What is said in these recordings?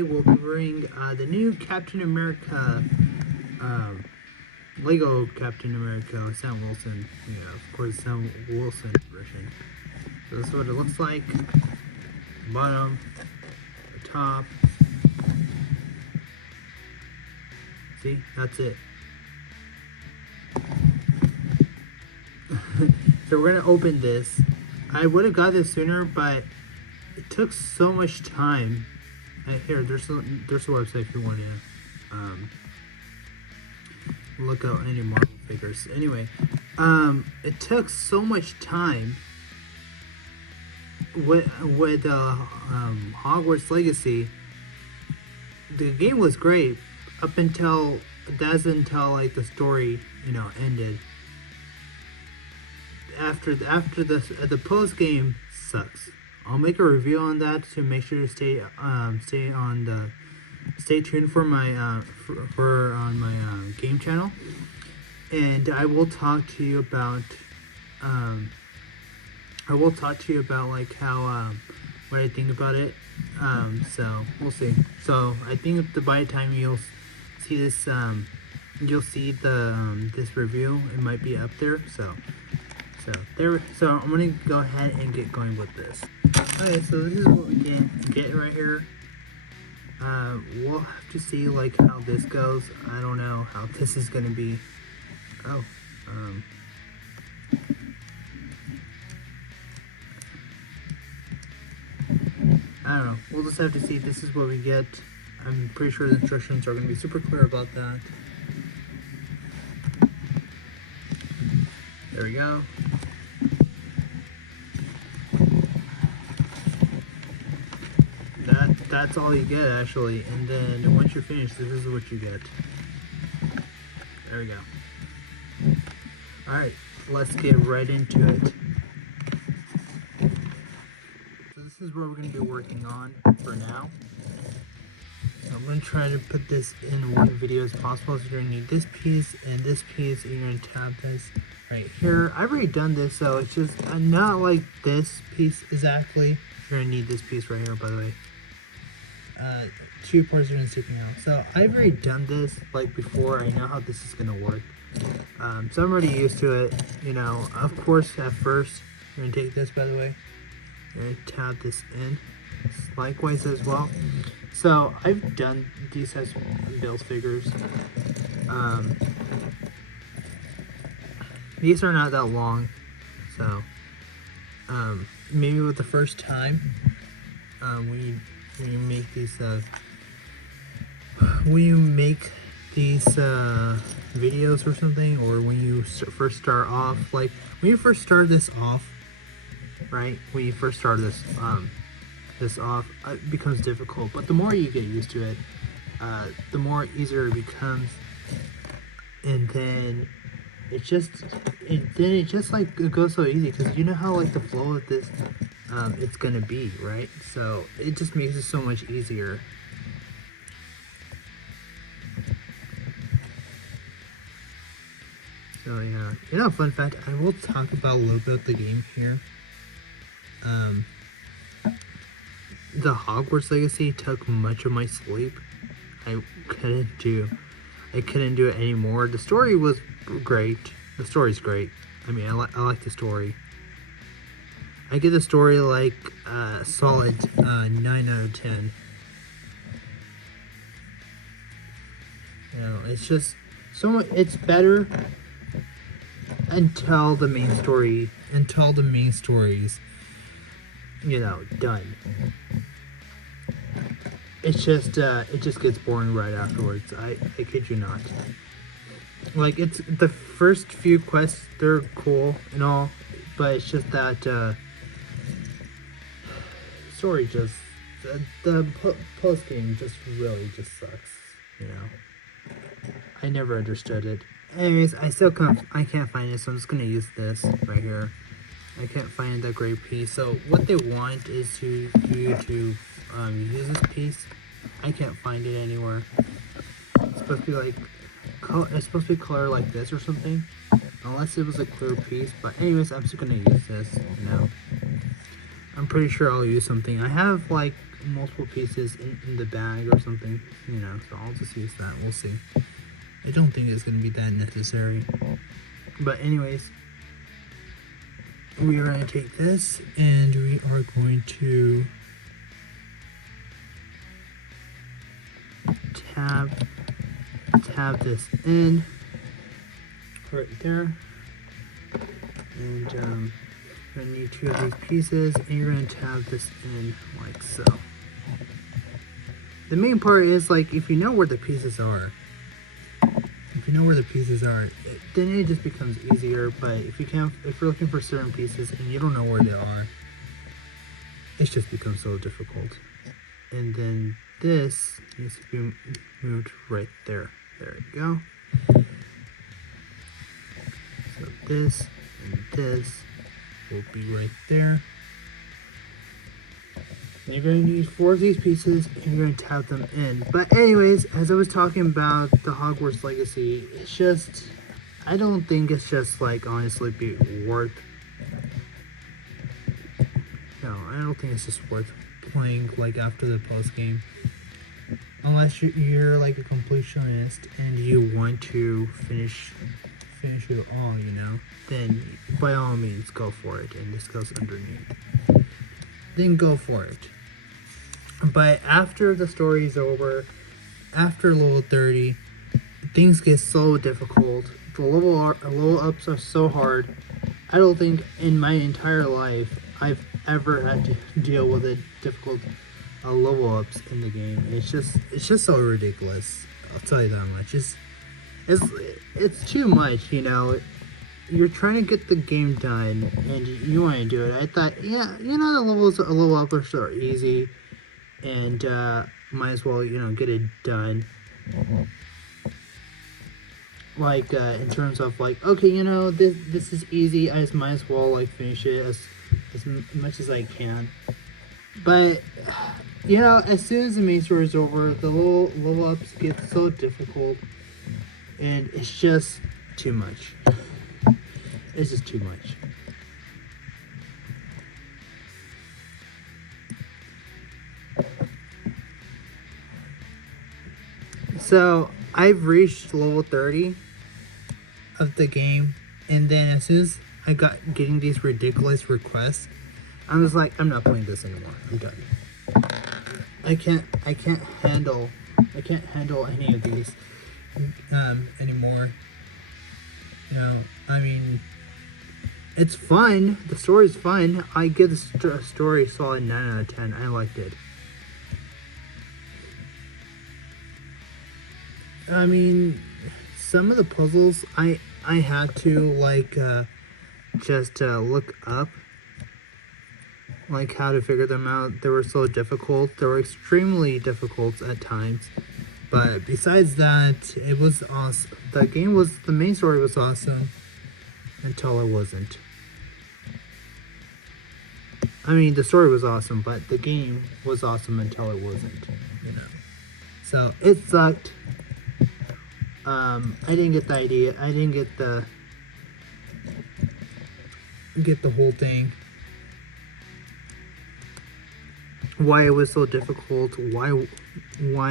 today we'll be reviewing the new Captain America, Lego Captain America, Sam Wilson. Yeah, of course, Sam Wilson version. So this is what it looks like. Bottom, the top. See, that's it. So we're gonna open this. I would have got this sooner, but it took so much time. Here, there's a website if you want to look at any Marvel figures. Anyway, it took so much time with Hogwarts Legacy. The game was great up until like the story ended. After the post game sucks. I'll make a review on that, to make sure to stay tuned for my on my game channel, and I will talk to you about like how what I think about it. So we'll see. So I think by the time you'll see this, you'll see the this review, it might be up there. So I'm gonna go ahead and get going with this. Okay, so this is what we get right here. We'll have to see like how this goes. I don't know how this is gonna be. Oh, I don't know. We'll just have to see. This is what we get. I'm pretty sure the instructions are gonna be super clear about that. There we go. That's all you get, actually, and then once you're finished, this is what you get. There we go. Alright, let's get right into it. So this is what we're going to be working on for now. So I'm going to try to put this in one video as possible. So you're going to need this piece and this piece, and you're going to tap this right here. I've already done this, so it's just not like this piece exactly. You're going to need this piece right here, by the way. 2 parts are going to sticking out. So I've already done this like before. I know how this is going to work. So I'm already used to it. Of course, at first, you're going to take this, by the way. You're going to tap this in. Likewise as well. So I've done these as build figures. These are not that long. So maybe with the first time, when you make these videos or something, or when you first start off, like when you first start this off, right? When you first start this off, it becomes difficult. But the more you get used to it, the more easier it becomes, and then it just like it goes so easy, because you know how like the flow of this it's gonna be, right? So it just makes it so much easier. So yeah, fun fact, I will talk about a little bit of the game here. The Hogwarts Legacy took much of my sleep. I couldn't do it anymore. The story was great. The story's great. I mean, I like the story. I give the story like a solid 9 out of 10. It's just so much. It's better until the main story. Until the main story's done. It's just it just gets boring right afterwards. I kid you not. Like, it's the first few quests, they're cool and all, but it's just that story just the post game just really just sucks. I never understood it. Anyways, I can't find it, so I'm just gonna use this right here. I can't find the great piece. So what they want is for you to use this piece. I can't find it anywhere. It's supposed to be like it's supposed to be color like this or something, unless it was a clear piece. But anyways, I'm just gonna use this. I'm pretty sure I'll use something. I have like multiple pieces in the bag or something, you know, so I'll just use that. We'll see. I don't think it's going to be that necessary. But anyways, we are going to take this and we are going to tab this in right there. And you're going to need 2 of these pieces, and you're going to tab this in like so. The main part is, like, if you know where the pieces are, then it just becomes easier. But if you're looking for certain pieces and you don't know where they are, it just becomes so difficult. And then this needs to be moved right there. There we go. So this and this will be right there. And you're going to need 4 of these pieces and you're going to tap them in. But anyways, as I was talking about the Hogwarts Legacy, it's just, I don't think it's just like honestly be worth, no, I don't think it's just worth playing like after the post game. Unless you're like a completionist and you want to finish it all, you know, then by all means go for it, and this goes underneath. Then go for it. But after the story is over, after level 30, things get so difficult. The level ups are so hard. I don't think in my entire life I've ever had to deal with a difficult level ups in the game. It's just so ridiculous. I'll tell you that much. It's too much, you know. You're trying to get the game done and you want to do it. I thought, yeah, you know, the level ups are easy, and might as well, you know, get it done. Like in terms of like, okay, you know, this is easy. I just might as well like finish it as much as I can. But you know, as soon as the main story is over, the level ups get so difficult, and it's just too much. It's just too much. So I've reached level 30 of the game, and then as soon as I got getting these ridiculous requests, I'm just like, I'm not playing this anymore. I'm done. I can't handle any of these anymore. You know, I mean, it's fun. The story's fun. I give the story a solid 9 out of 10. I liked it. I mean, some of the puzzles I had to like just look up like how to figure them out. They were so difficult. They were extremely difficult at times. But besides that, it was awesome. The main story was awesome until it wasn't. I mean, the story was awesome, but the game was awesome until it wasn't, you know. So it sucked. I didn't get the idea. I didn't get the whole thing. Why it was so difficult. Why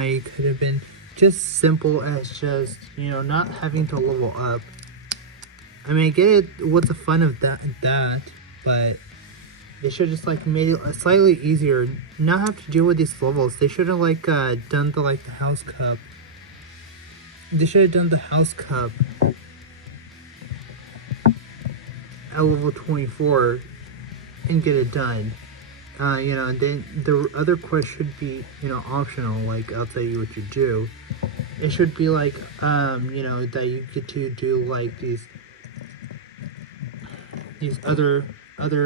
it could have been just simple as just, you know, not having to level up. I mean, I get it. What's the fun of that? But they should just like made it slightly easier. Not have to deal with these levels. They should have like done the house cup. They should have done the house cup at level 24 and get it done. You know, and then the other quest should be, you know, optional. Like, I'll tell you what you do. It should be like, you know, that you get to do like these other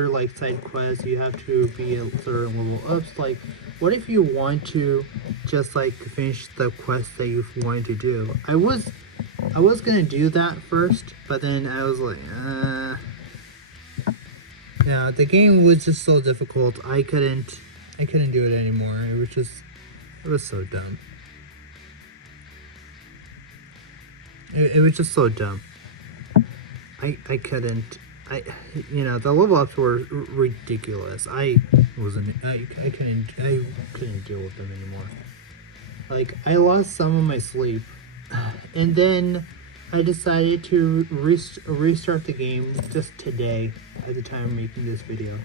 like side quests. You have to be a certain level ups. Like, what if you want to just like finish the quest that you wanted to do? I was gonna do that first, but then I was like, yeah, the game was just so difficult. I couldn't do it anymore. It was so dumb. It was just so dumb. I couldn't. You know, the level ups were ridiculous. I wasn't. I couldn't deal with them anymore. Like, I lost some of my sleep, and then I decided to restart the game just today at the time of making this video,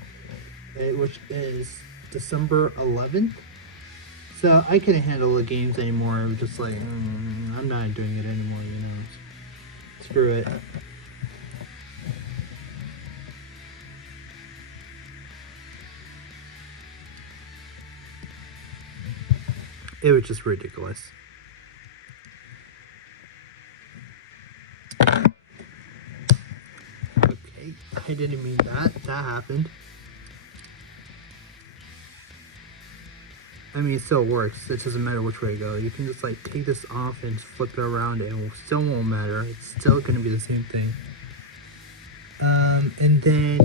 which is December 11th. So I couldn't handle the games anymore. I was just like, I'm not doing it anymore, you know. Screw it. It was just ridiculous. Okay, I didn't mean that. That happened. I mean, it still works. It doesn't matter which way you go. You can just like take this off and flip it around and it still won't matter. It's still going to be the same thing. And then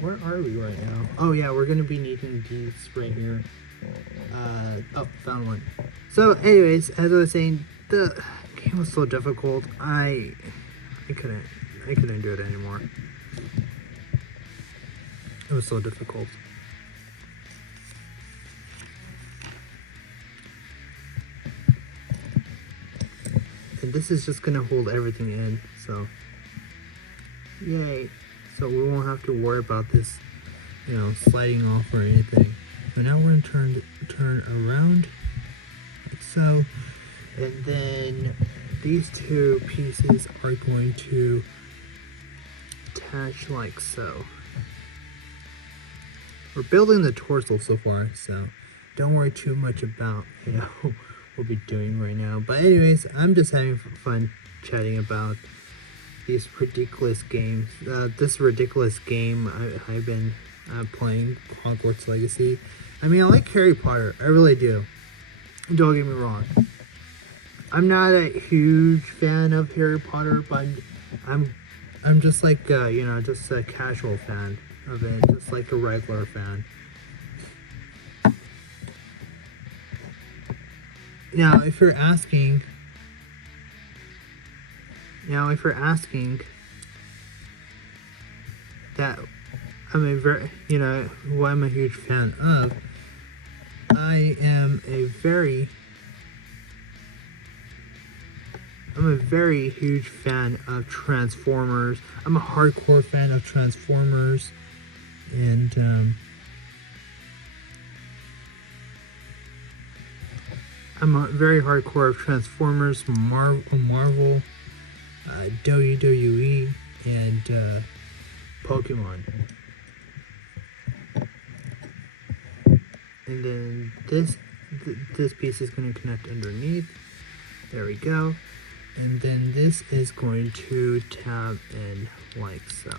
where are we right now? Oh yeah, we're going to be needing these right here. Oh, found one. So anyways, as I was saying, the game was so difficult. I couldn't do it anymore. It was so difficult. And this is just gonna hold everything in, so yay. So we won't have to worry about this, you know, sliding off or anything. So now we're gonna turn around like so, and then these two pieces are going to attach like so. We're building the torso so far, so don't worry too much about, you know, what we'll be doing right now. But anyways, I'm just having fun chatting about these ridiculous games. This ridiculous game I've been playing, Hogwarts Legacy. I mean, I like Harry Potter. I really do. Don't get me wrong. I'm not a huge fan of Harry Potter, but I'm just like you know, just a casual fan of it, just like a regular fan. Now, if you're asking that I'm a very, you know, who I'm a huge fan of, I'm a very huge fan of Transformers. I'm a hardcore fan of Transformers, and I'm a very hardcore of Transformers, Marvel, WWE, and Pokemon. And then this piece is going to connect underneath. There we go. And then this is going to tab in like so.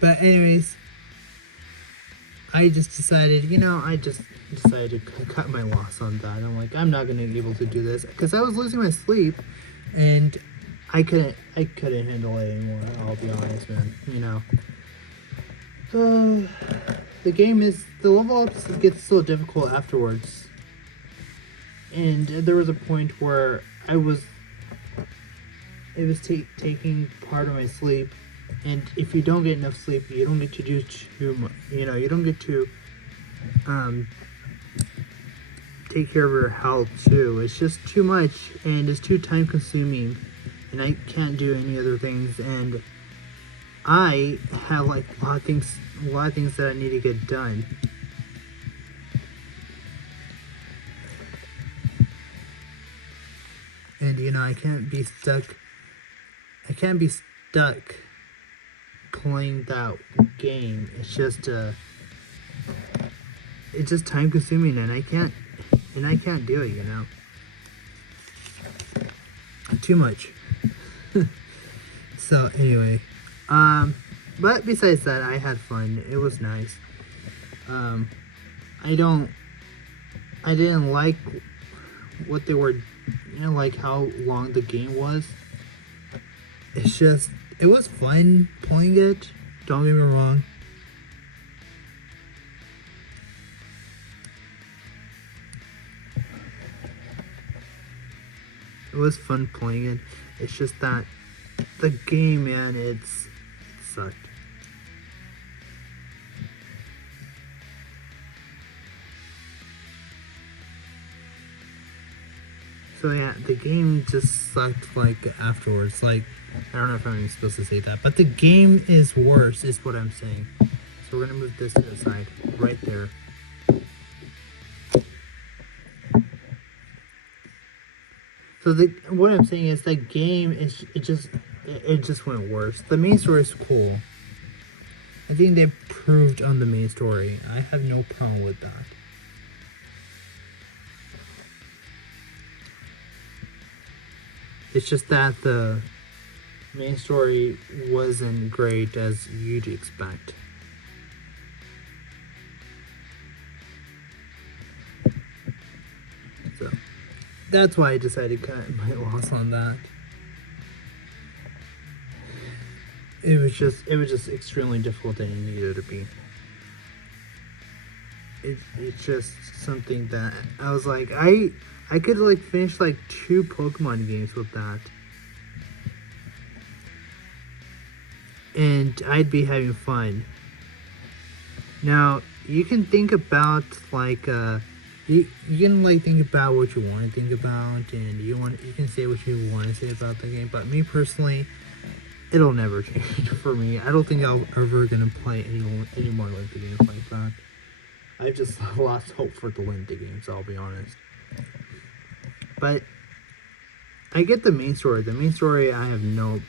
But anyways, I just decided, you know, to cut my loss on that. I'm like, I'm not going to be able to do this because I was losing my sleep, and I couldn't handle it anymore. I'll be honest, man. You know, the level ups gets so difficult afterwards, and there was a point where it was taking part of my sleep. And if you don't get enough sleep, you don't get to do too much. You know, you don't get to take care of your health too. It's just too much, and it's too time consuming, and I can't do any other things. And I have like a lot of things that I need to get done. And you know, I can't be stuck playing that game. It's just time consuming, and I can't do it, you know. Too much. So anyway, but besides that, I had fun. It was nice. I didn't like what they were, you know, like how long the game was. It's just, it was fun playing it, don't get me wrong. It was fun playing it. It's just that the game, man, it sucked. So yeah, the game just sucked like afterwards. Like, I don't know if I'm even supposed to say that, but the game is worse, is what I'm saying. So we're gonna move this to the side, right there. So what I'm saying is that game is it just went worse. The main story is cool. I think they proved on the main story. I have no problem with that. It's just that the main story wasn't great as you'd expect. So that's why I decided to cut my loss on that. It was just extremely difficult and it needed to be. It's just something that I was like, I could like finish like 2 Pokemon games with that. And I'd be having fun. Now, you can think about like you can like think about what you want to think about, and you can say what you want to say about the game, but me personally, it'll never change for me. I don't think I'm ever gonna play any more like the games like that. I've just lost hope for the Lindy games, I'll be honest. But I get the main story. The main story I have no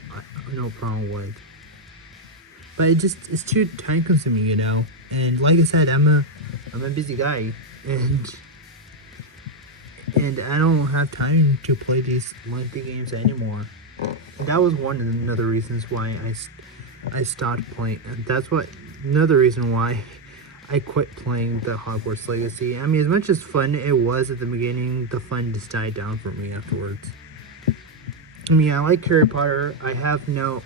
problem with. But it's too time consuming, you know. And like I said, I'm a busy guy, and I don't have time to play these lengthy games anymore. And that was one of the other reasons why I stopped playing. And that's another reason why I quit playing the Hogwarts Legacy. I mean, as much as fun it was at the beginning, the fun just died down for me afterwards. I mean, I like Harry Potter. I have nothing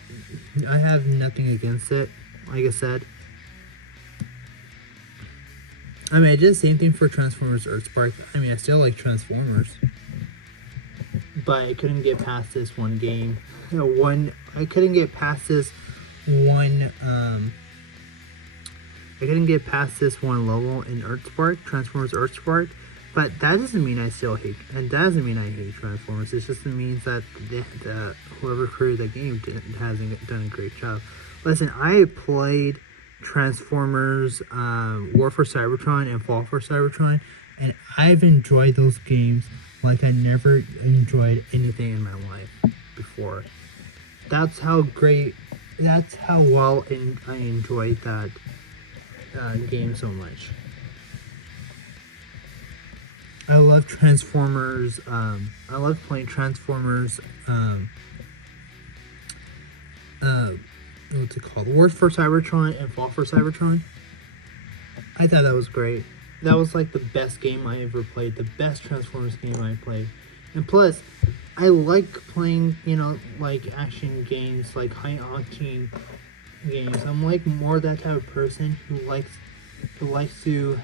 against it, like I said. I mean, I did the same thing for Transformers Earthspark. I mean, I still like Transformers. But I couldn't get past this one game. I couldn't get past this one, I couldn't get past this one level in Earthspark, Transformers Earthspark. But that doesn't mean I still hate, and that doesn't mean I hate Transformers. It just means that whoever created that game hasn't done a great job. Listen, I played Transformers, War for Cybertron and Fall for Cybertron, and I've enjoyed those games like I never enjoyed anything in my life before. That's how well I enjoyed that game so much. I love Transformers. I love playing Transformers. What's it called? War for Cybertron and Fall for Cybertron. I thought that was great. That was like the best game I ever played. The best Transformers game I played. And plus, I like playing, like action games, like high octane games. I'm like more that type of person who likes to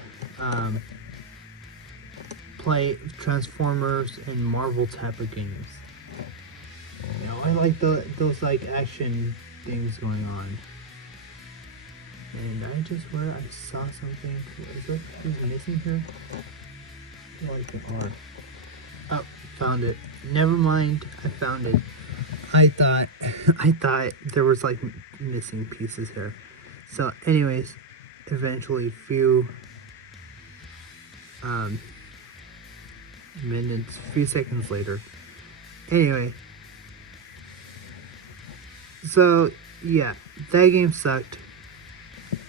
play Transformers and Marvel type of games. I like those like action things going on. And I saw something. Who's missing here? Like the car. Oh, found it. Never mind, I found it. I thought there was like missing pieces here. So, anyways, eventually, few seconds later. Anyway, so yeah, that game sucked.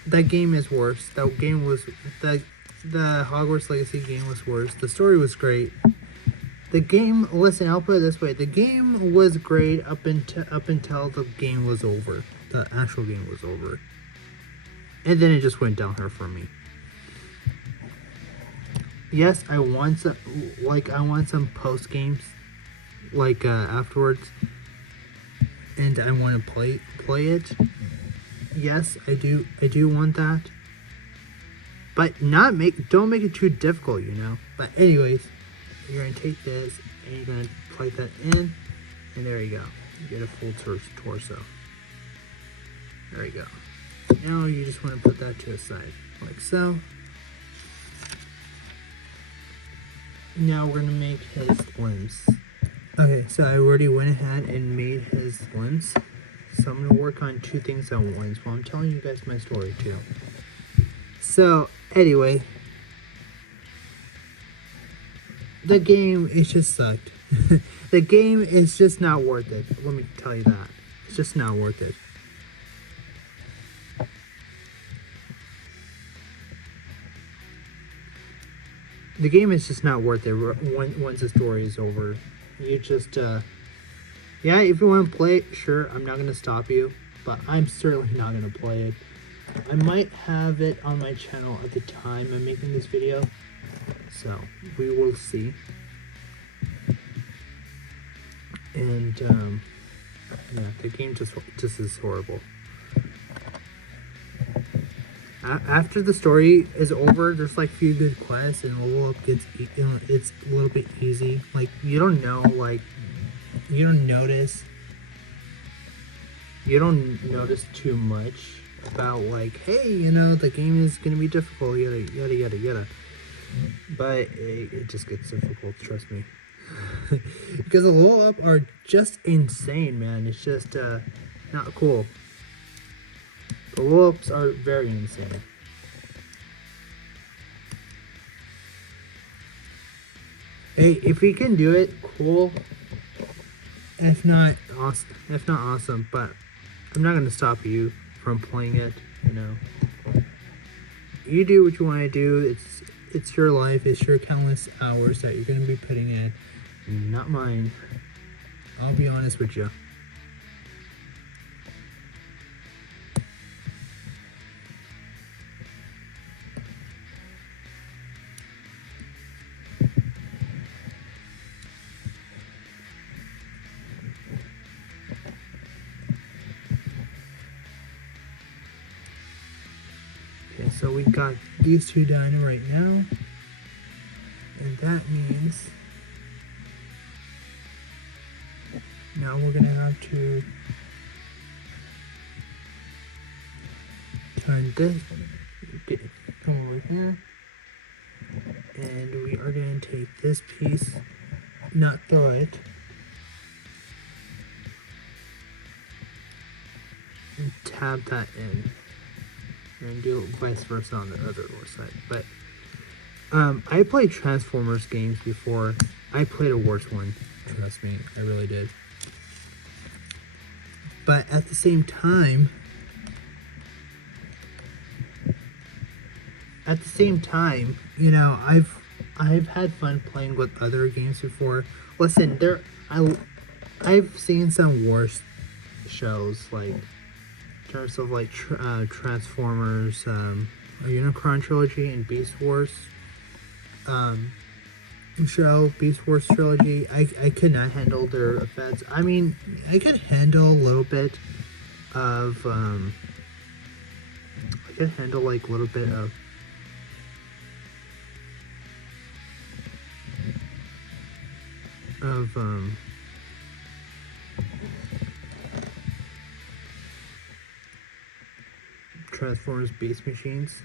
That game is worse. The Hogwarts Legacy game was worse. The story was great. The game, listen, I'll put it this way: the game was great up until the game was over. The actual game was over, and then it just went downhill for me. Yes, I want some post games, like afterwards, and I want to play it. Yes, I do want that. But don't make it too difficult, But anyways, you're gonna take this and you're gonna plug that in, and there you go. You get a full torso. There you go. Now you just want to put that to the side, like so. now we're gonna make his limbs. Okay, so I already went ahead and made his limbs. So I'm gonna work on two things at once while I'm telling you guys my story too. So anyway, the game is just sucked. The game is just not worth it. Let me tell you that. It's just not worth it. The game is just not worth it once the story is over. You just, yeah, if you want to play it, sure, I'm not going to stop you. But I'm certainly not going to play it. I might have it on my channel at the time I'm making this video. So, we will see. And, yeah, the game just is horrible. After the story is over, there's like a few good quests, and level up gets, it's a little bit easy. Like, you don't know, like, you don't notice too much about, like, hey, you know, the game is gonna be difficult, yada yada yada yada. But it just gets difficult, trust me. Because the level up are just insane, man. It's just not cool. The level ups are very insane. Hey, if we can do it, cool. If not awesome. But I'm not gonna stop you from playing it. You know, you do what you want to do. It's your life. It's your countless hours that you're gonna be putting in. Not mine. I'll be honest with you. Okay, so we got these two done right now. And that means now we're gonna have to turn this, come over here, and we are gonna take this piece, not throw it, and tab that in, and do vice versa on the other side. But I played Transformers games before. I played a worse one, trust me, I really did. But at the same time, you know, I've had fun playing with other games before. Listen, I've seen some worse shows, like in terms of like Transformers, Unicron trilogy and Beast Wars show, Beast Wars trilogy. I could not handle their effects. I mean, I could handle a little bit of I could handle like a little bit of Transformers Beast Machines.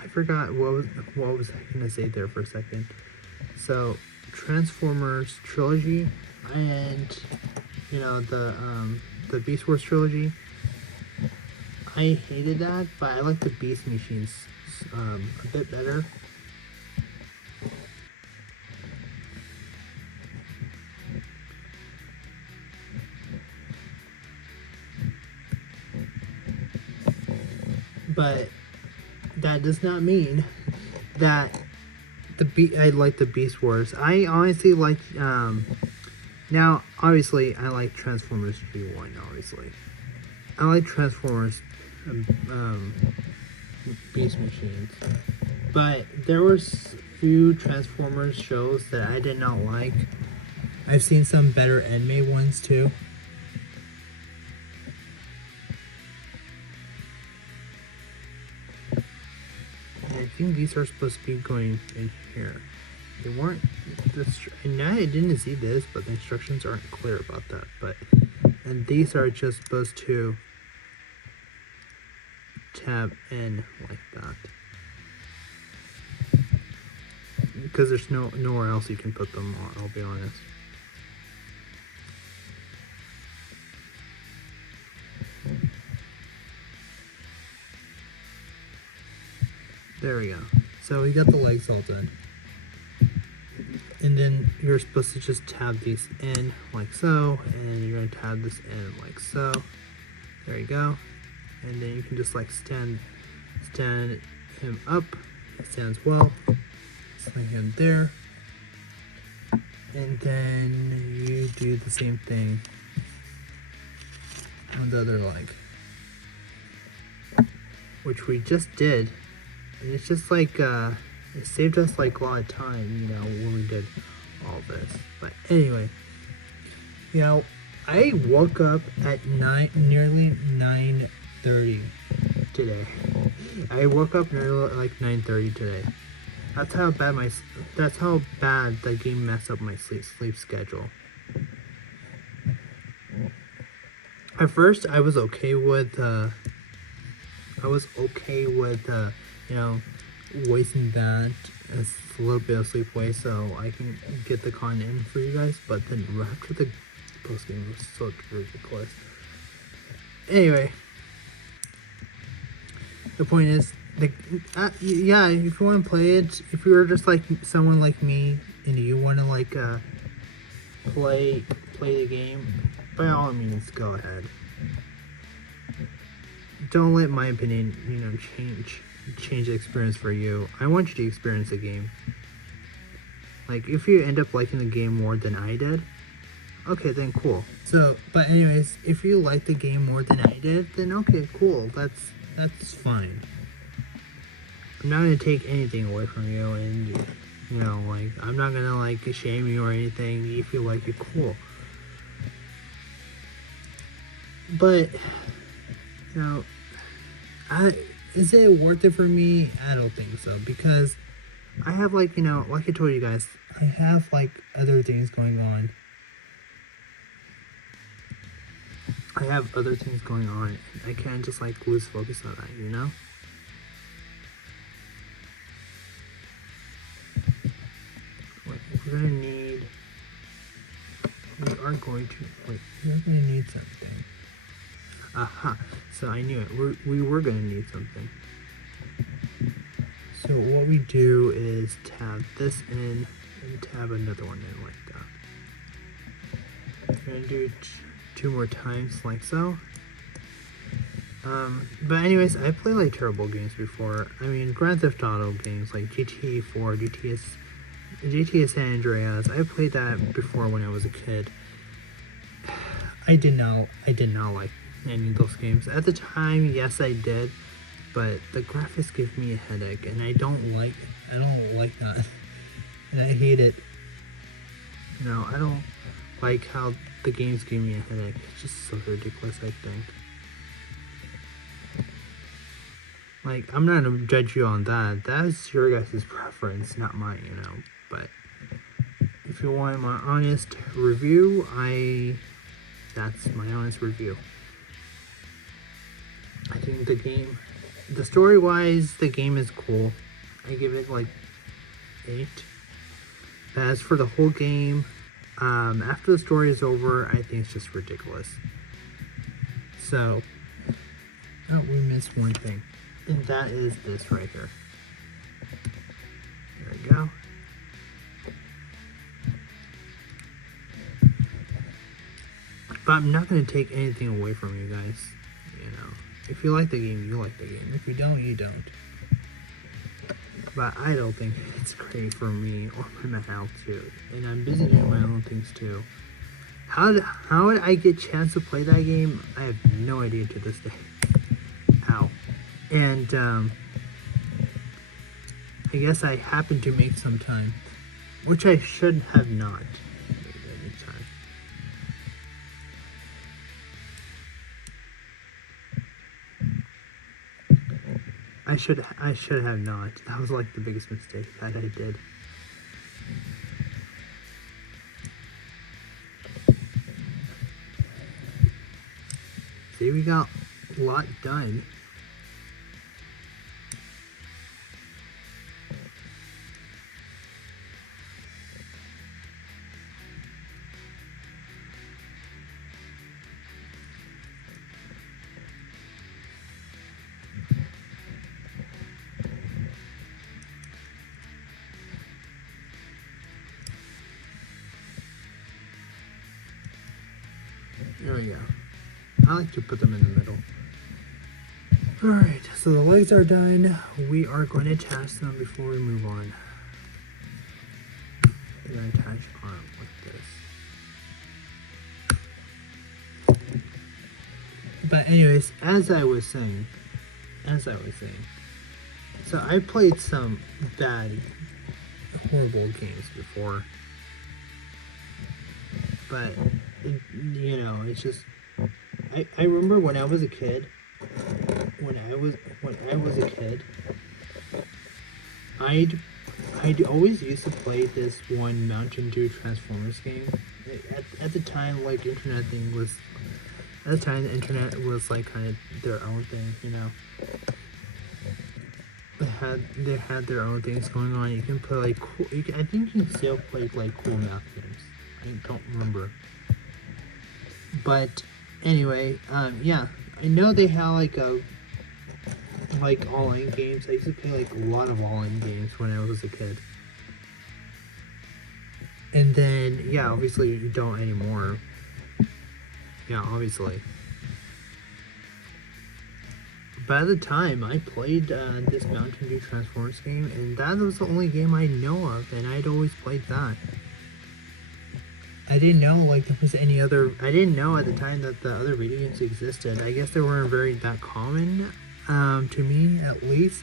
I forgot what was I gonna say there for a second. So Transformers trilogy and you know the Beast Wars trilogy. I hated that, but I like the Beast Machines a bit better. But that does not mean that I like the Beast Wars. I honestly like now obviously I like Transformers G1, obviously. I like Transformers Beast Machines. But there were few Transformers shows that I did not like. I've seen some better anime ones too. I think these are supposed to be going in here. They weren't. And I didn't see this, but the instructions aren't clear about that. And these are just supposed to tab in like that. because there's nowhere else you can put them. I'll be honest. There we go. So we got the legs all done. And then you're supposed to just tab these in like so, and then you're gonna tab this in like so. There you go. And then you can just like stand him up. He stands well. Sling him there. And then you do the same thing on the other leg, which we just did. And it's just like it saved us like a lot of time, you know, when we did all this. But anyway, you know, I woke up at nearly 9:30 today. I woke up nearly like 9:30 today. That's how bad the game messed up my sleep schedule. At first, I was okay with you know, wasting that as a little bit of sleep away so I can get the content in for you guys. But then right after the post game was so ridiculous. Anyway, the point is, yeah, if you want to play it, if you're just like someone like me and you want to like play the game, by all means go ahead. Don't let my opinion, you know, change the experience for you. I want you to experience the game. Like, if you end up liking the game more than I did, okay, then cool. So, but anyways, if you like the game more than I did, then okay, cool. That's fine. I'm not gonna take anything away from you, and you know, like, I'm not gonna like shame you or anything. If you like it, cool. But you know, is it worth it for me? I don't think so, because I have, like, you know, like I told you guys, I have like other things going on. I have other things going on. I can't just like lose focus on that, you know? Wait, we're gonna need something. Aha, so I knew it. We were gonna need something. So what we do is tab this in and tab another one in like that. We're gonna do two more times like so. But anyways, I played like terrible games before. I mean, Grand Theft Auto games like GTA 4, GTA San Andreas. I played that before when I was a kid. I did not like any of those games. At the time, yes I did, but the graphics give me a headache, and I don't like that. And I hate it. You know, I don't like how the games give me a headache. It's just so ridiculous, I think. Like, I'm not gonna judge you on that. That's your guys' preference, not mine, you know. But if you want my honest review, that's my honest review. I think the story-wise, the game is cool. I give it like 8. But as for the whole game, after the story is over, I think it's just ridiculous. So, we missed one thing, and that is this right here. There we go. But I'm not going to take anything away from you guys, you know. If you like the game, you like the game. If you don't, you don't. But I don't think it's great for me or my health too. And I'm busy doing my own things too. How did I get a chance to play that game? I have no idea to this day. How? And I guess I happened to make some time, which I should have not made any time. I should have not. That was like the biggest mistake that I did. See, we got a lot done. There we go. I like to put them in the middle. Alright, so the legs are done. We are going to attach them before we move on. We're going to attach arm like this. But anyways, as I was saying, so I played some bad, horrible games before. But, you know, it's just, I remember when I was a kid, I'd always used to play this one Mountain Dew Transformers game. At the time, like, the internet was like kind of their own thing, you know. They had their own things going on. You can play like cool, I think you can still play like cool math games. I don't remember. But anyway, yeah, I know they had like all-in games. I used to play like a lot of all-in games when I was a kid. And then, yeah, obviously you don't anymore. Yeah, obviously. By the time I played this Mountain Dew Transformers game, and that was the only game I know of, and I'd always played that. I didn't know like there was any other. I didn't know at the time that the other video games existed. I guess they weren't very that common, to me at least.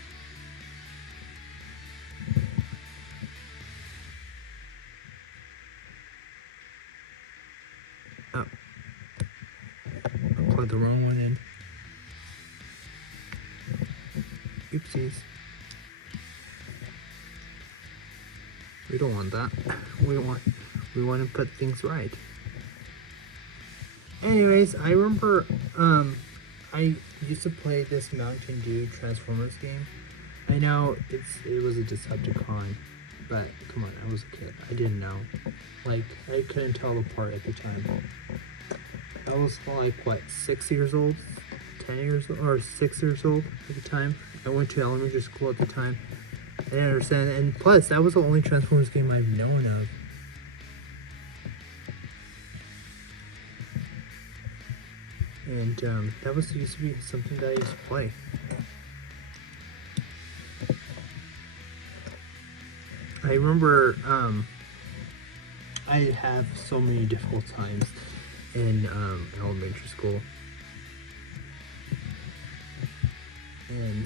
Oh, I plugged the wrong one in. Oopsies. We don't want that. We want to put things right. Anyways, I remember I used to play this Mountain Dew Transformers game. I know it was a Decepticon, but come on, I was a kid. I didn't know. Like, I couldn't tell apart at the time. I was like, what, 6 years old? 10 years old? Or 6 years old at the time. I went to elementary school at the time. I didn't understand. And plus, that was the only Transformers game I've known of. And that used to be something that I used to play. I remember I have so many difficult times in elementary school. And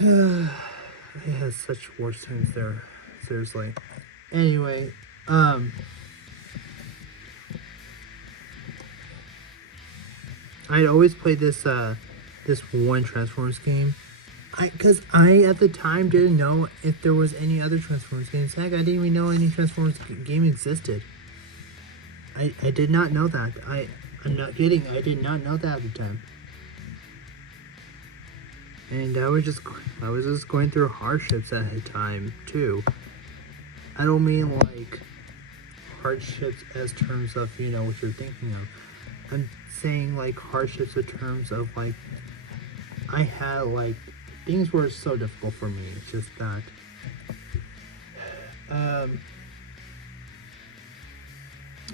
I had such worse times there, seriously. Anyway, I'd always play this this one Transformers game. Because I at the time didn't know if there was any other Transformers games. Heck, I didn't even know any Transformers game existed. I did not know that. I'm not kidding. I did not know that at the time. And I was just going through hardships at the time too. I don't mean like hardships as terms of, you know, what you're thinking of. I'm saying like hardships in terms of like I had like things were so difficult for me. It's just that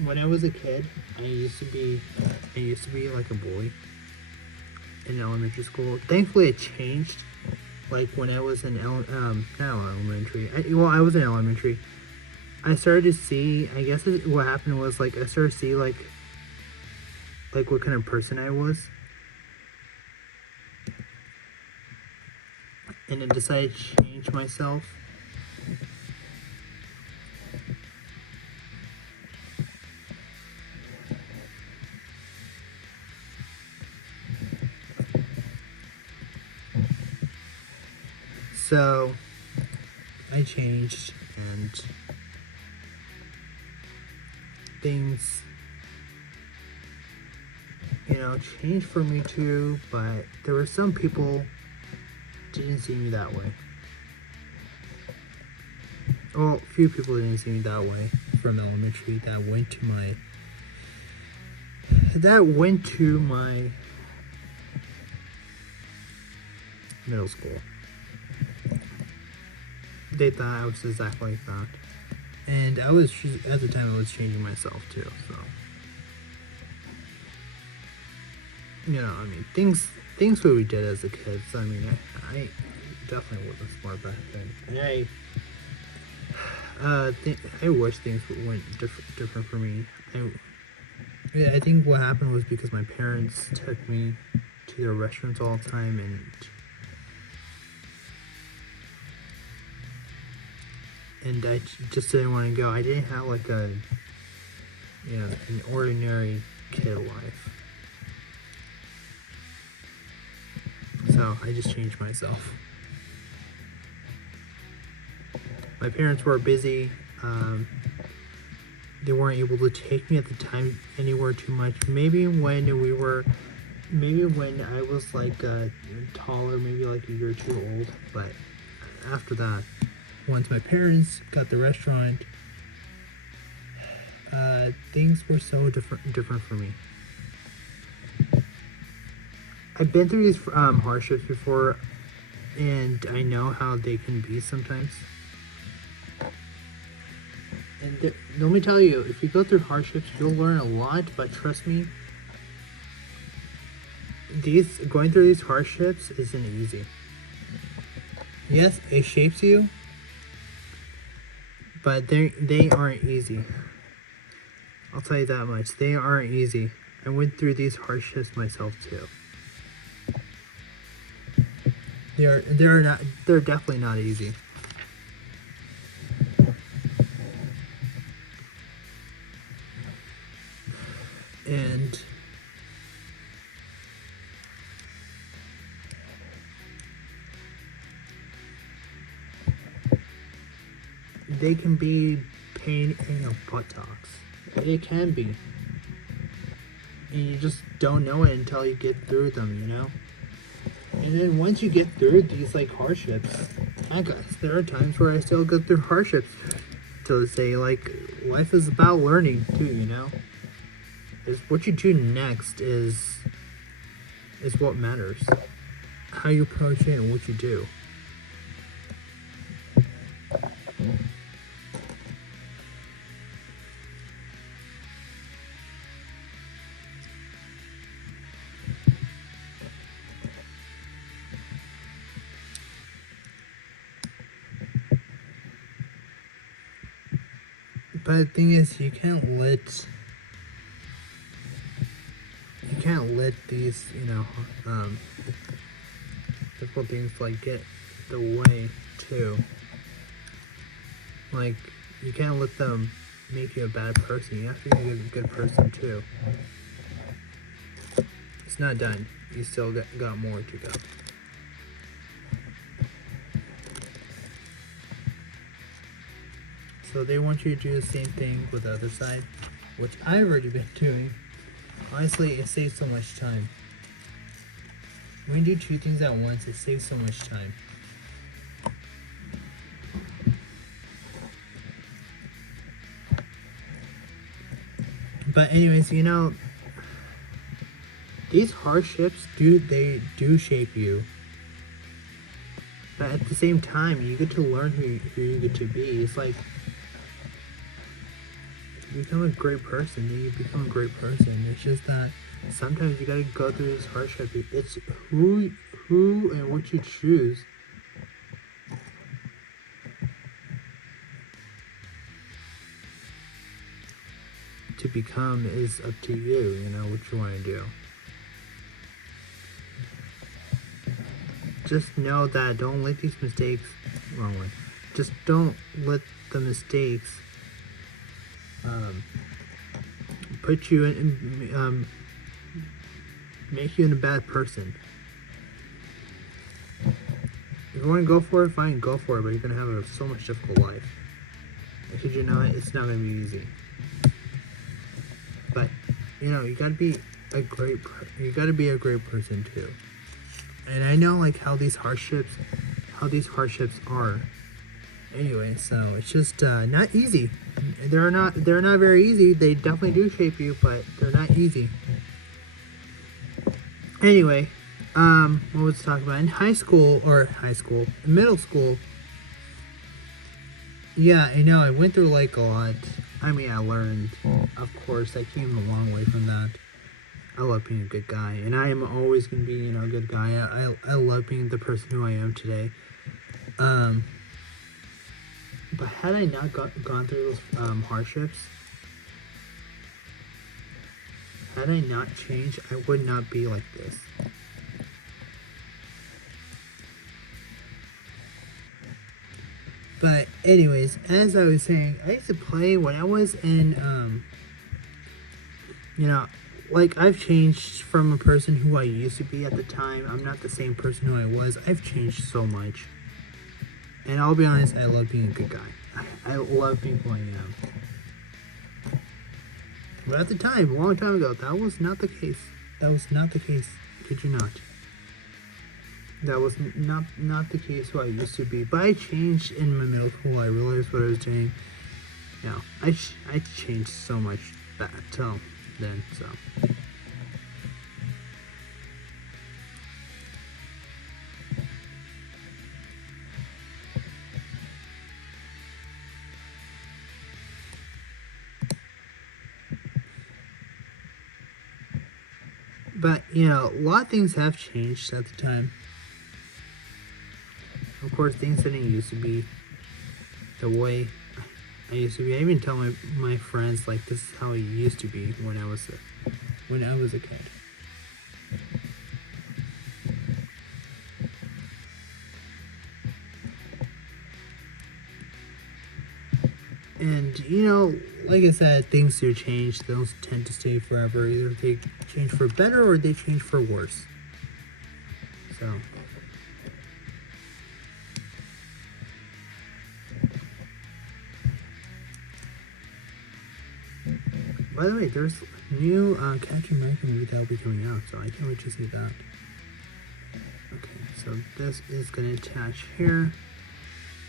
when I was a kid, I used to be like a bully in elementary school. Thankfully, it changed. Like when I was in not elementary. I was in elementary. I started to see. I guess what happened was like I started to see like what kind of person I was, and I decided to change myself. So I changed and things, you know, changed for me too, but there were some people didn't see me that way. Well, a few people didn't see me that way from elementary that went to my middle school. They thought I was exactly like that. And at the time I was changing myself too, so I mean things what we did as a kid. So I mean I definitely wasn't smart back then. And I wish things went different for me. I think what happened was because my parents took me to their restaurants all the time, and I just didn't want to go. I didn't have like an ordinary kid life. So I just changed myself. My parents were busy. They weren't able to take me at the time anywhere too much. Maybe when I was like taller, maybe like a year or two old. But after that, once my parents got the restaurant, things were so different for me. I've been through these hardships before, and I know how they can be sometimes. And let me tell you, if you go through hardships, you'll learn a lot. But trust me, going through these hardships isn't easy. Yes, it shapes you, but they aren't easy. I'll tell you that much. They aren't easy. I went through these hardships myself too. They're definitely not easy. And they can be pain in your buttocks. It can be. And you just don't know it until you get through them, And then once you get through these like hardships, guys, there are times where I still go through hardships. To say like life is about learning too, Is what you do next is what matters. How you approach it and what you do. But the thing is, you can't let these, difficult things like get the way too. Like, you can't let them make you a bad person. You have to be a good person too. It's not done. You still got more to go. So they want you to do the same thing with the other side, which I've already been doing. Honestly, it saves so much time. When you do two things at once, it saves so much time. But anyways, these hardships do shape you. But at the same time, you get to learn who you get to be. It's like you become a great person, then you become a great person. It's just that sometimes you gotta go through this hardship. It's who and what you choose. To become is up to you, what you want to do. Just know that don't let these mistakes, wrong one, just don't let the mistakes put you in, make you in a bad person. If you want to go for it, fine, go for it, but you're going to have so much difficult life. Because it's not going to be easy. But, you gotta be a great person too. And I know like how these hardships are. Anyway, so it's just not easy. They're not very easy. They definitely do shape you, but they're not easy. Anyway, what was I talking about? In middle school, Yeah, I know. I went through like a lot. I mean, I learned. Of course, I came a long way from that. I love being a good guy, and I am always gonna be, a good guy. I love being the person who I am today. Um, but had I not gone through those hardships, had I not changed, I would not be like this. But anyways, as I was saying, I used to play when I was in, like I've changed from a person who I used to be at the time. I'm not the same person who I was. I've changed so much. And I'll be honest, I love being a good guy. I love being who I am. But at the time, a long time ago, that was not the case. That was not the case. Could you not? That was not the case who I used to be. But I changed in my middle school. I realized what I was doing. I changed so much back till then. So. But, a lot of things have changed at the time. Of course, things didn't used to be the way I used to be. I even tell my friends, like, this is how it used to be when I was a kid. And, like I said, things do change. They don't tend to stay forever. Either they change for better or they change for worse. So. By the way, there's a new Captain America movie that will be coming out, so I can't wait to see that. Okay, so this is going to attach here,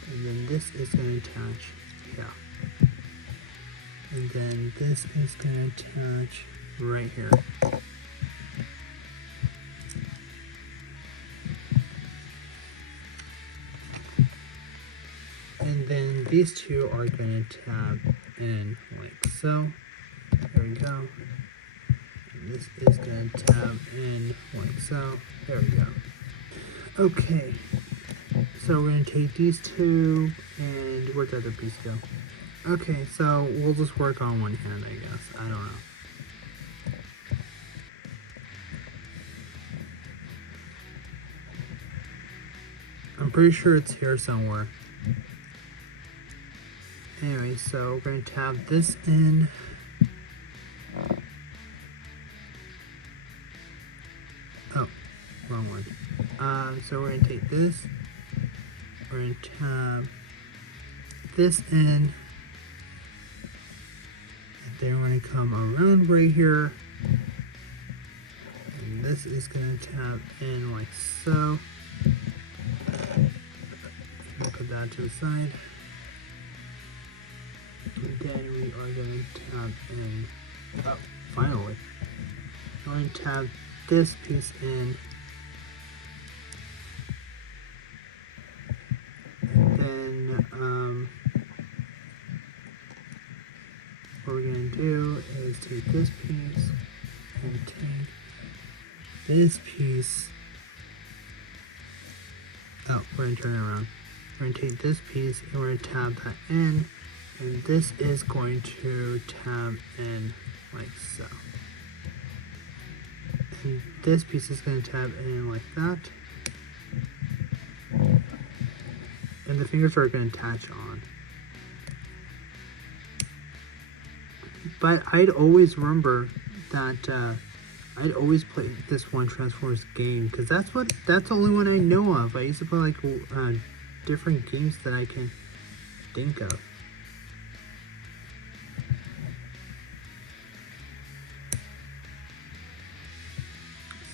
and then this is going to attach here. And then this is going to attach right here. And then these two are going to tab in like so. There we go. And this is going to tab in like so. There we go. Okay. So we're going to take these two, and where'd the other piece go? Okay, so we'll just work on one hand, I guess. I don't know. I'm pretty sure it's here somewhere. Anyway, so we're going to tab this in. Oh, wrong one. So we're going to take this. We're going to tab this in. Then we're going to come around right here, and this is going to tab in like so. I'll put that to the side, and then we are going to tab in, oh, finally, I'm going to tab this piece in, and then what we're going to do is take this piece and take this piece. Oh, we're going to turn it around. We're going to take this piece and we're going to tab that in. And this is going to tab in like so. And this piece is going to tab in like that. And the fingers are going to attach on. But I'd always remember that I'd always play this one Transformers game because that's the only one I know of. I used to play like different games that I can think of.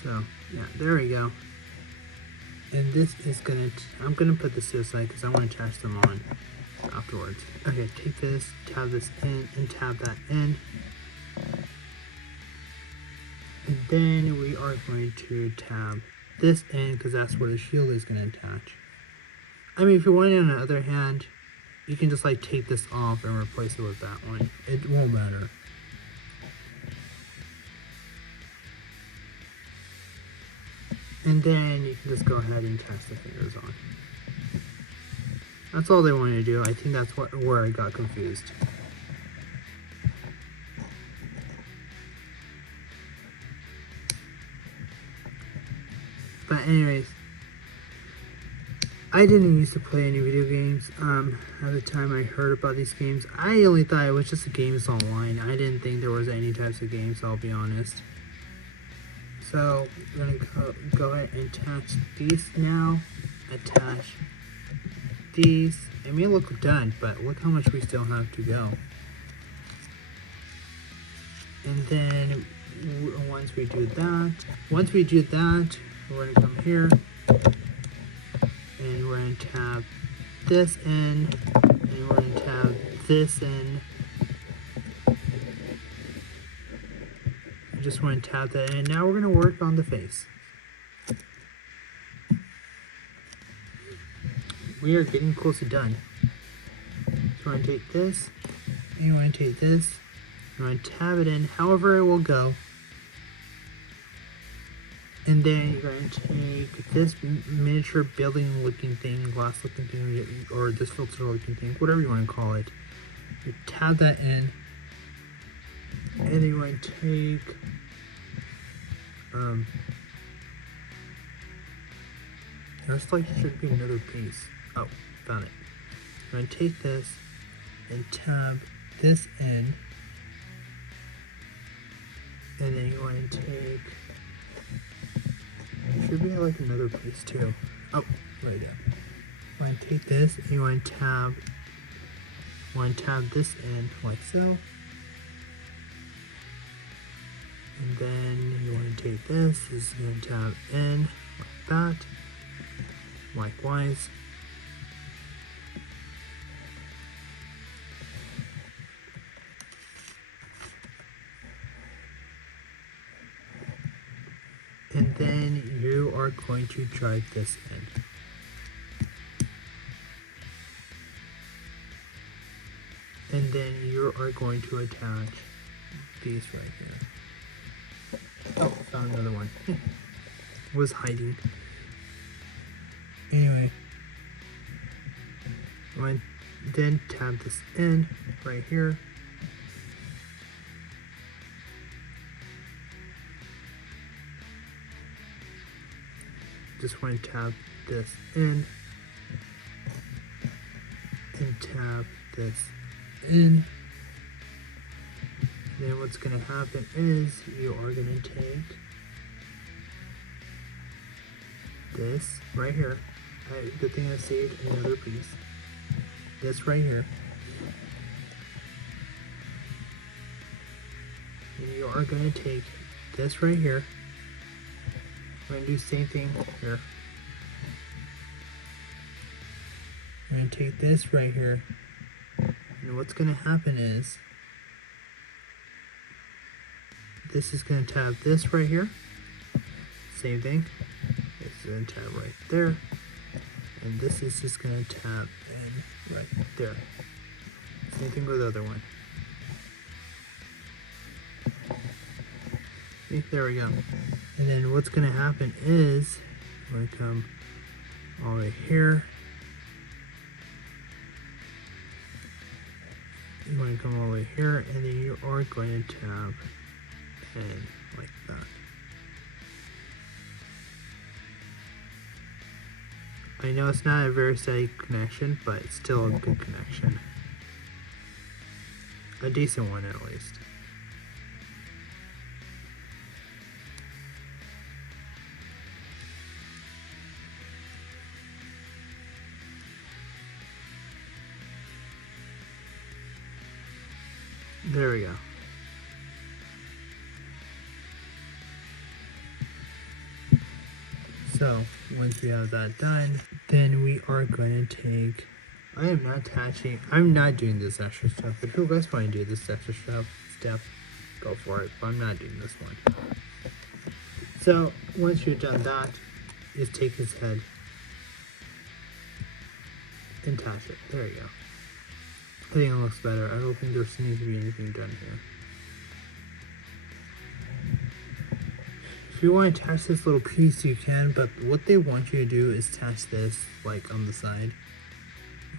So yeah, there we go. And this is I'm gonna put this to the side because I want to attach them on afterwards. Okay, take this, tab this in, and tab that in. And then we are going to tab this in because that's where the shield is going to attach. I mean, if you want it on the other hand, you can just like take this off and replace it with that one. It won't matter. And then you can just go ahead and attach the fingers on. That's all they wanted to do. I think that's where I got confused. But anyways, I didn't used to play any video games. At the time I heard about these games, I only thought it was just games online. I didn't think there was any types of games, I'll be honest. So we're gonna go ahead and attach these now. Attach these. It may look done, but look how much we still have to go. And then once we do that, we're gonna come here and we're gonna tab this in, and we're gonna tab this in. I just want to tap that in. Now we're gonna work on the face. We are getting close to done. So we're gonna take this, and you want to take this, you want to tab it in, however it will go. And then you're going to take this miniature building looking thing, glass looking thing, or this filter looking thing, whatever you want to call it. You tab that in, and then you're going to take there's like should be another piece. Oh, found it. I'm going to take this and tab this in, and then you want to take, should be like another piece too. Oh, right there. You want to take this and you want to tab this in like so. And then you want to take this is going to tab in like that. Likewise. And then you are going to drive this in. And then you are going to attach these right here. Oh, found another one. Was hiding. Anyway. Then tab this in right here. Just want to tab this in and tab this in. Then what's going to happen is you are going to take this right here. Good thing I saved another piece. This right here. And you are going to take this right here. We're going to do the same thing here. We're going to take this right here. And what's going to happen is this is going to tab this right here. Same thing. This is going to tab right there. And this is just going to tab in right there. Same thing with the other one. See, there we go. And then what's going to happen is we're going to come all the way here. You're going to come all the way here, and then you are going to tab in like that. I know it's not a very steady connection, but it's still a good connection. A decent one at least. There we go. So once we have that done, then we are going to take, I'm not doing this extra stuff. If you guys want to do this extra step, go for it, but I'm not doing this one. So once you've done that, just take his head and attach it. There you go. I think it looks better. I don't think there needs to be anything done here. If you want to attach this little piece, you can, but what they want you to do is attach this like on the side.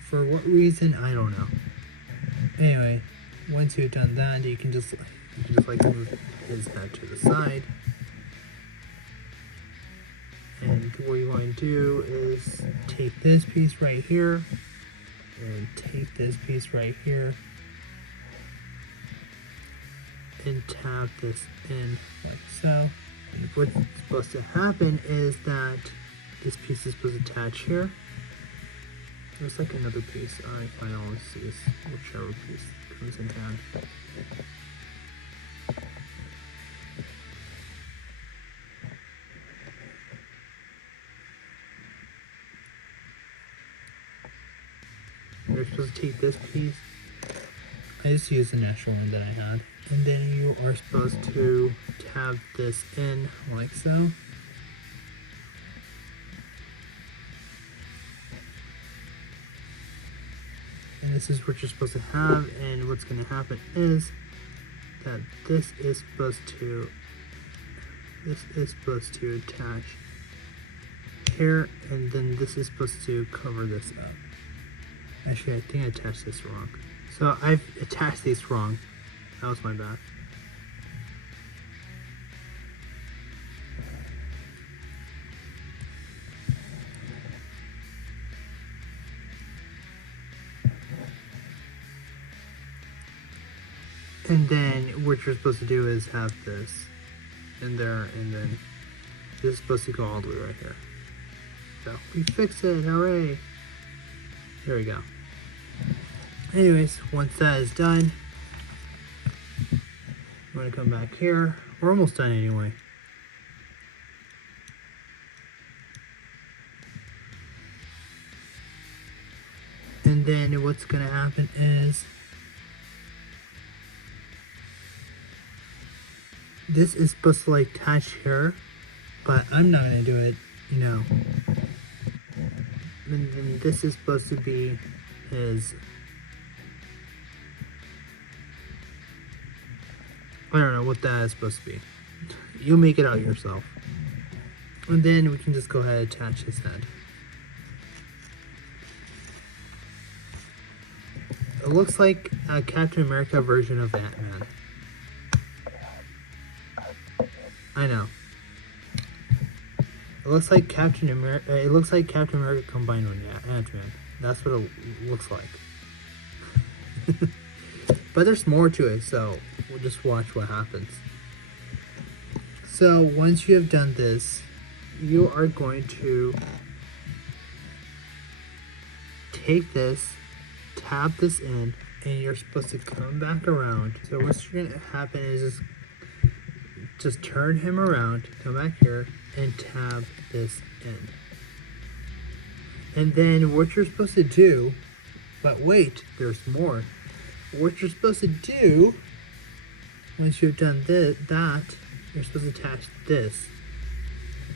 For what reason, I don't know. Anyway, once you've done that, you can just like move his head to the side. And what you want to do is take this piece right here and take this piece right here and tap this in like so. And what's supposed to happen is that this piece is supposed to attach here. There's like another piece. I find always see this whichever piece comes in hand. You're supposed to take this piece. I just used the natural one that I had. And then you are supposed to tab this in like so. And this is what you're supposed to have, and what's going to happen is that this is supposed to attach here, and then this is supposed to cover this up. Actually, I think I attached this wrong. So I've attached these wrong. That was my bad. And then what you're supposed to do is have this in there, and then this is supposed to go all the way right here. So we fixed it, hooray! There we go. Anyways, once that is done, I'm going to come back here. We're almost done anyway. And then what's going to happen is this is supposed to like attach here, but I'm not going to do it, you know. And then this is supposed to be his, I don't know what that is supposed to be. You'll make it out yourself. And then we can just go ahead and attach his head. It looks like a Captain America version of Ant-Man. I know. It looks like Captain America. It looks like Captain America combined with Ant-Man. That's what it looks like. But there's more to it, so we'll just watch what happens. So once you have done this, you are going to take this, tap this in, and you're supposed to come back around. So what's going to happen is just turn him around, come back here, and tab this in. And then what you're supposed to do, but wait, there's more. What you're supposed to do, once you've done that, you're supposed to attach this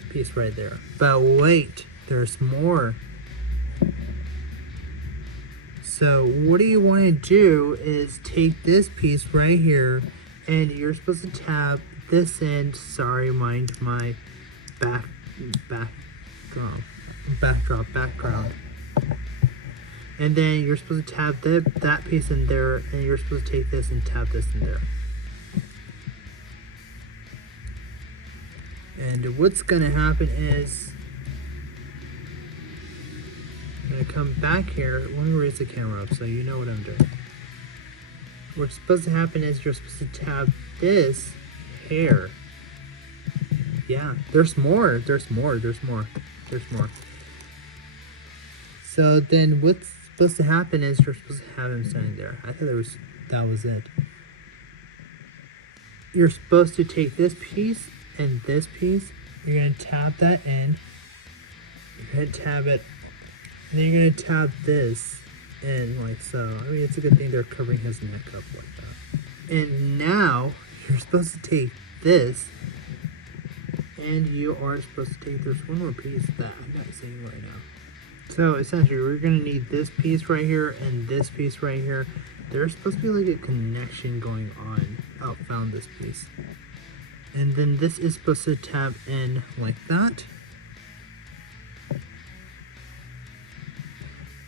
piece right there. But wait, there's more. So what do you want to do is take this piece right here, and you're supposed to tab this in. Sorry, mind my background. And then you're supposed to tab that piece in there, and you're supposed to take this and tab this in there. And what's gonna happen is, I'm gonna come back here. Let me raise the camera up so you know what I'm doing. What's supposed to happen is you're supposed to tab this hair. Yeah, there's more. So then what's supposed to happen is you're supposed to have him standing there. I thought that was it. You're supposed to take this piece and this piece. You're going to tab that in. You're going to tab it. And then you're going to tab this in like so. I mean, it's a good thing they're covering his neck up like that. And now you're supposed to take this, and you are supposed to take, there's one more piece that I'm not seeing right now. So essentially we're gonna need this piece right here and this piece right here. There's supposed to be like a connection going on. Oh, found this piece. And then this is supposed to tab in like that.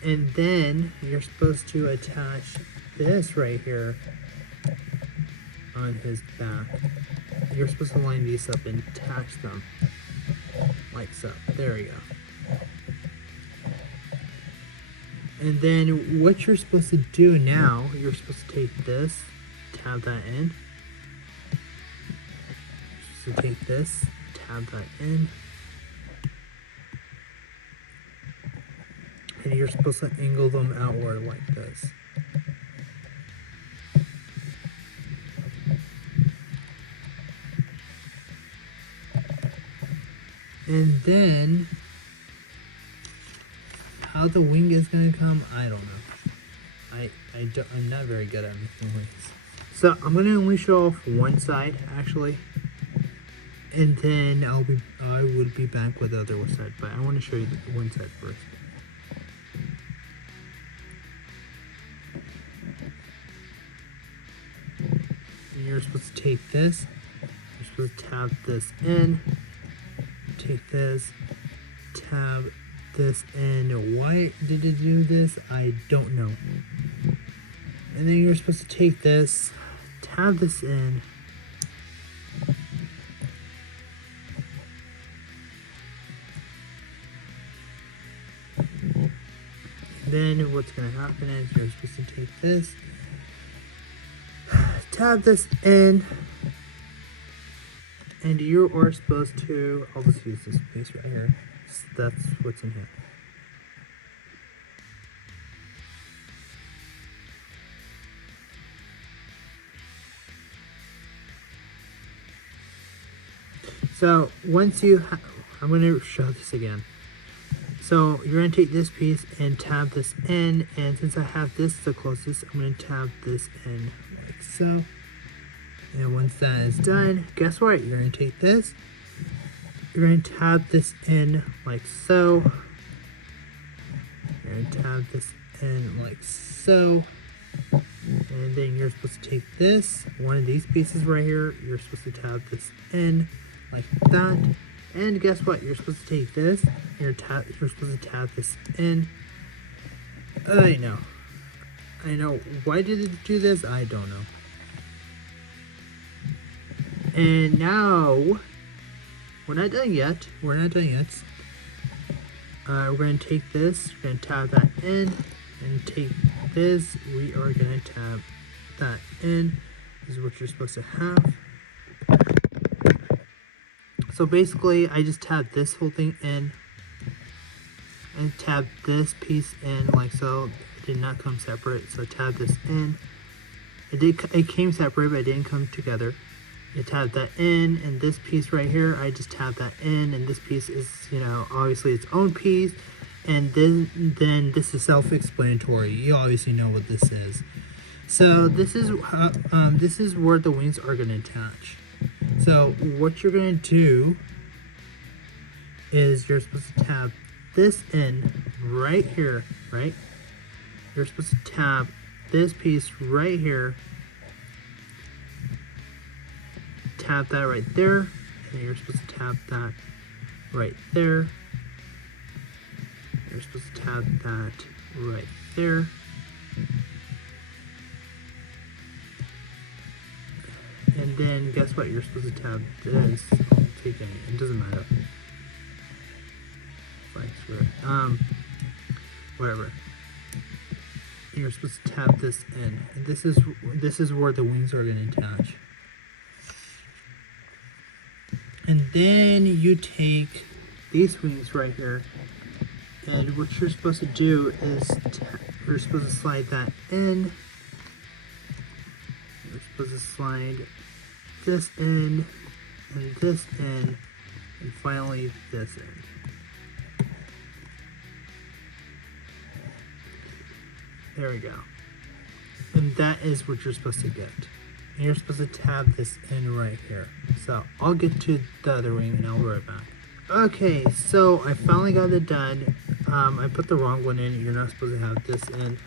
And then you're supposed to attach this right here on his back. You're supposed to line these up and attach them like so. There we go. And then what you're supposed to do now, you're supposed to take this, tab that in. You're supposed to take this, tab that in. And you're supposed to angle them outward like this. And then how the wing is gonna come, I don't know. I'm not very good at making wings. So I'm gonna only show off one side actually, and then I would be back with the other side. But I want to show you the one side first. And you're supposed to take this. You're supposed to tab this in. Take this, tab this in. Why did it do this? I don't know. And then you're supposed to take this, tab this in. Then what's going to happen is you're supposed to take this, tab this in. And you are supposed to, I'll just use this piece right here. That's what's in here. So once you, I'm going to show this again. So you're going to take this piece and tab this in. And since I have this the closest, I'm going to tab this in like so. And once that is done, guess what? You're going to take this, you're going to tab this in like so. You're going to tab this in like so. And then you're supposed to take this, one of these pieces right here, you're supposed to tab this in like that. And guess what? You're supposed to take this, you're supposed to tab this in. I know. Why did it do this? I don't know. And now, we're not done yet. We're going to take this, we're going to tab that in, and take this, we are going to tab that in. This is what you're supposed to have. So basically, I just tabbed this whole thing in, and tabbed this piece in like so. It did not come separate, so tab this in. It came separate, but it didn't come together. You tab that in, and this piece right here, I just tab that in, and this piece is, obviously its own piece, and then this is self-explanatory. You obviously know what this is. So this is where the wings are going to attach. So what you're going to do is you're supposed to tab this in right here, right? You're supposed to tab this piece right here. Tab that right there, and you're supposed to tab that right there. You're supposed to tab that right there. And then guess what? You're supposed to tab this. I'll take any. It doesn't matter. Fine, screw it. Whatever. You're supposed to tab this in, and this is where the wings are going to attach. And then you take these wings right here, and what you're supposed to do is you're supposed to slide that in. You're supposed to slide this in, and this in, and finally this in. There we go. And that is what you're supposed to get. And you're supposed to tab this in right here. So I'll get to the other wing and I'll be right back. Okay, so I finally got it done. I put the wrong one in. You're not supposed to have this in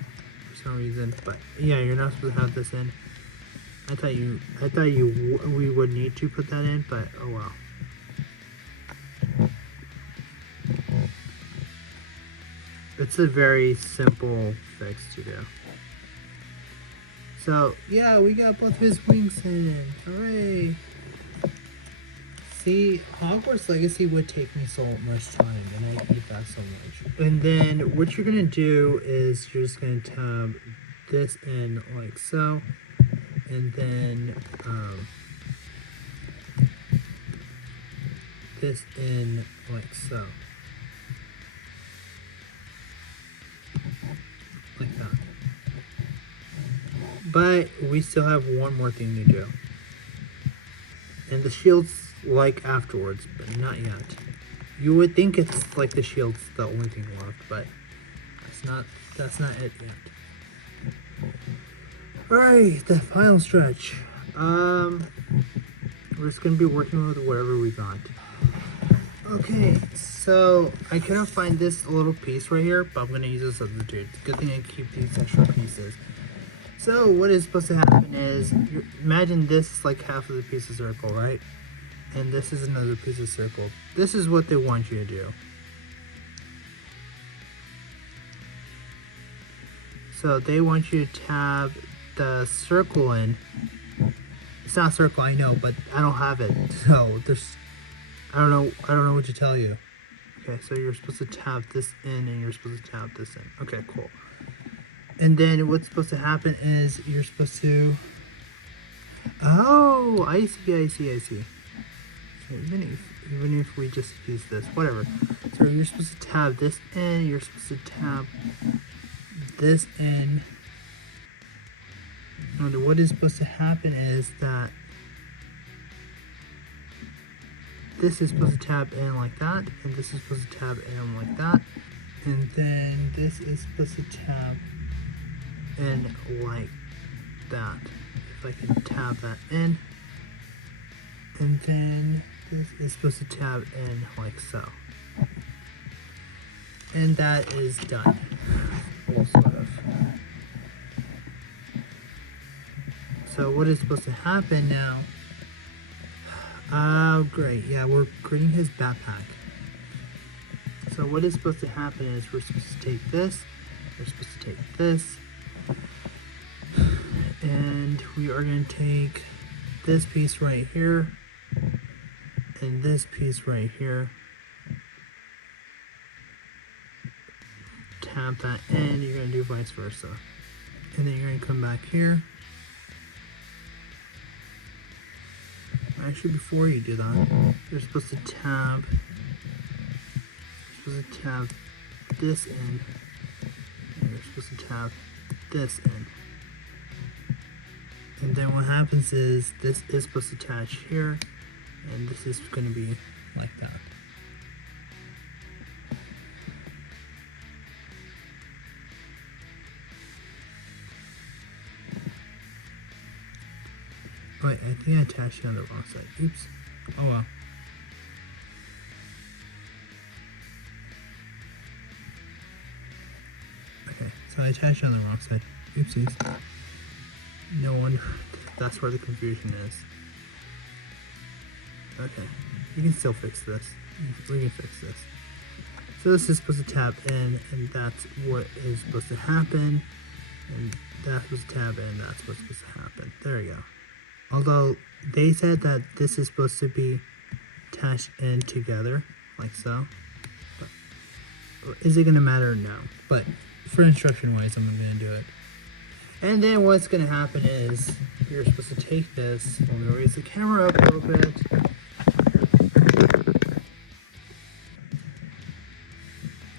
for some reason, but yeah, you're not supposed to have this in. I thought we would need to put that in, but oh well. It's a very simple fix to do. So yeah, we got both of his wings in. Hooray! See, Hogwarts Legacy would take me so much time, and I hate that so much. And then what you're gonna do is you're just gonna tab this in like so, and then this in like so. Like that. But we still have one more thing to do. And the shield's like afterwards, but not yet. You would think it's like the shield's the only thing left, but it's not. That's not it yet. Alright, the final stretch. We're just gonna be working with whatever we got. Okay, so I couldn't find this little piece right here, but I'm gonna use a substitute. Good thing I keep these extra pieces. So what is supposed to happen is, imagine this is like half of the piece of circle, right? And this is another piece of circle. This is what they want you to do. So they want you to tab the circle in. It's not a circle, I know, but I don't have it. So I don't know what to tell you. Okay, so you're supposed to tab this in and you're supposed to tab this in. Okay, cool. And then what's supposed to happen is you're supposed to... Oh, I see. So even if we just use this, whatever. So you're supposed to tab this in, you're supposed to tab this in. And what is supposed to happen is that this is supposed to tab in like that, and this is supposed to tab in like that, and then this is supposed to tab in like that. If I can tab that in, and then this is supposed to tab in like so. And that is done. Well, sort of. So what is supposed to happen now? Oh, great. Yeah, we're creating his backpack. So what is supposed to happen is we're supposed to take this, we're supposed to take this, and we are going to take this piece right here, and this piece right here, tap that in, you're going to do vice versa. And then you're going to come back here. Actually, before you do that, you're supposed to tab this in, and you're supposed to tab this in. And then what happens is this is supposed to attach here, and this is going to be like that. Wait, I think I attached it on the wrong side. Oops. Oh well. Okay, so I attached it on the wrong side. Oopsies. No wonder. That's where the confusion is. Okay, you can still fix this. We can fix this. So this is supposed to tab in, and that's what is supposed to happen. And that's supposed to tab in, that's what's supposed to happen. There we go. Although they said that this is supposed to be attached in together, like so. But is it going to matter? No. But for instruction wise, I'm going to do it. And then what's going to happen is you're supposed to take this. I'm going to raise the camera up a little bit.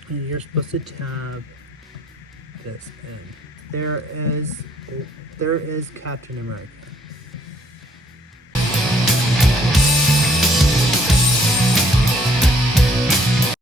And you're supposed to tab this in. There is Captain America.